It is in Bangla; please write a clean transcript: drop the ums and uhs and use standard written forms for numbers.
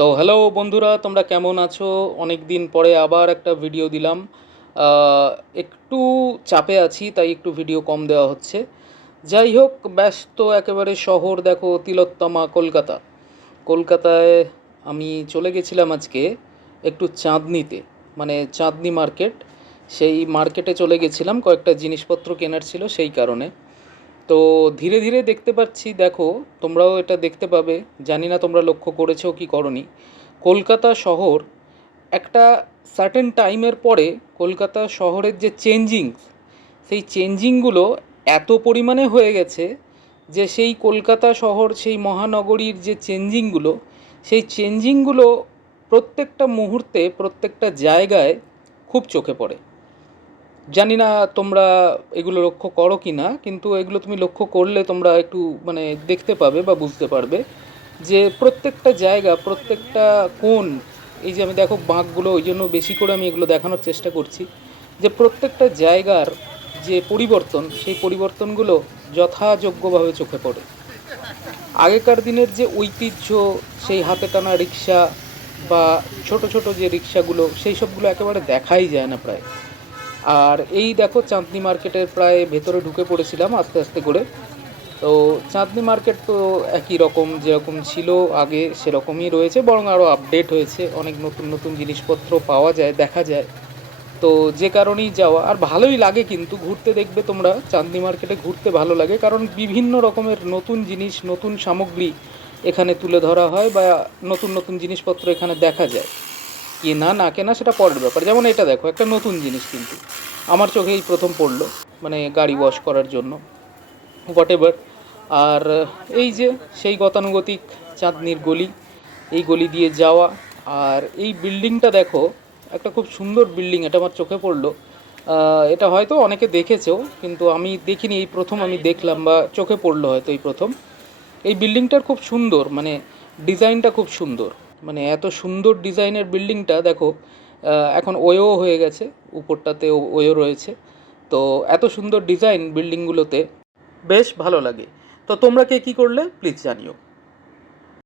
তো হ্যালো বন্ধুরা, তোমরা কেমন আছো? অনেক দিন পরে আবার একটা ভিডিও দিলাম। একটু চাপে আছি, তাই একটু ভিডিও কম দেওয়া হচ্ছে। যাই হোক, ব্যস্ত একেবারে শহর দেখো, তিলোত্তমা কলকাতা। কলকাতায় আমি চলে গেছিলাম আজকে একটু চাঁদনিতে, মানে চাঁদনি মার্কেট। সেই মার্কেটে চলে গেছিলাম, কয়েকটা জিনিসপত্র কেনার ছিল সেই কারণে। তো ধীরে ধীরে দেখতে পাচ্ছি, দেখো তোমরাও এটা দেখতে পাবে, জানি না তোমরা লক্ষ্য করেছো কি করনি। কলকাতা শহর একটা সার্টেন টাইমের পরে কলকাতা শহরের যে চেঞ্জিং, সেই চেঞ্জিংগুলো এত পরিমাণে হয়ে গেছে যে সেই কলকাতা শহর, সেই মহানগরীর যে চেঞ্জিংগুলো, সেই চেঞ্জিংগুলো প্রত্যেকটা মুহূর্তে প্রত্যেকটা জায়গায় খুব চোখে পড়ে। জানি না তোমরা এগুলো লক্ষ্য করো কি না, কিন্তু এগুলো তুমি লক্ষ্য করলে তোমরা একটু মানে দেখতে পাবে বা বুঝতে পারবে যে প্রত্যেকটা জায়গা, প্রত্যেকটা কোণ, এই যে আমি দেখো বাঁকগুলো, ওই জন্য বেশি করে আমি এগুলো দেখানোর চেষ্টা করছি যে প্রত্যেকটা জায়গার যে পরিবর্তন, সেই পরিবর্তনগুলো যথাযোগ্যভাবে চোখে পড়ে। আগেকার দিনের যে ঐতিহ্য, সেই হাতে টানা রিক্সা বা ছোট ছোট যে রিক্সাগুলো, সেই সবগুলো একেবারে দেখাই যায় না প্রায়। আর এই দেখো চাঁদনি মার্কেটের প্রায় ভেতরে ঢুকে পড়েছিলাম আস্তে আস্তে করে। তো চাঁদনি মার্কেট তো একই রকম, যেরকম ছিল আগে সেরকমই রয়েছে, বরং আরও আপডেট হয়েছে, অনেক নতুন নতুন জিনিসপত্র পাওয়া যায়, দেখা যায়। তো যে কারণেই যাওয়া, আর ভালোই লাগে কিন্তু ঘুরতে, দেখবে তোমরা চাঁদনি মার্কেটে ঘুরতে ভালো লাগে, কারণ বিভিন্ন রকমের নতুন জিনিস, নতুন সামগ্রী এখানে তুলে ধরা হয়, বা নতুন নতুন জিনিসপত্র এখানে দেখা যায়। কেনা না কেনা সেটা পরের ব্যাপার। যেমন এটা দেখো, একটা নতুন জিনিস কিন্তু আমার চোখেই প্রথম পড়লো, মানে গাড়ি ওয়াশ করার জন্য, হোয়াট এভার। আর এই যে সেই গতানুগতিক চাঁদনির গলি, এই গলি দিয়ে যাওয়া। আর এই বিল্ডিংটা দেখো, একটা খুব সুন্দর বিল্ডিং, এটা আমার চোখে পড়লো। এটা হয়তো অনেকে দেখেছেও, কিন্তু আমি দেখিনি, এই প্রথম আমি দেখলাম, বা চোখে পড়লো হয়তো এই প্রথম। এই বিল্ডিংটার খুব সুন্দর, মানে ডিজাইনটা খুব সুন্দর, মানে এত সুন্দর ডিজাইনের বিল্ডিংটা দেখো। এখন ওয়েও হয়ে গেছে, উপরটাতে ওয়েও রয়েছে। তো এত সুন্দর ডিজাইন বিল্ডিংগুলোতে, বেশ ভালো লাগে। তো তোমরা কে কী করলে প্লিজ জানিও।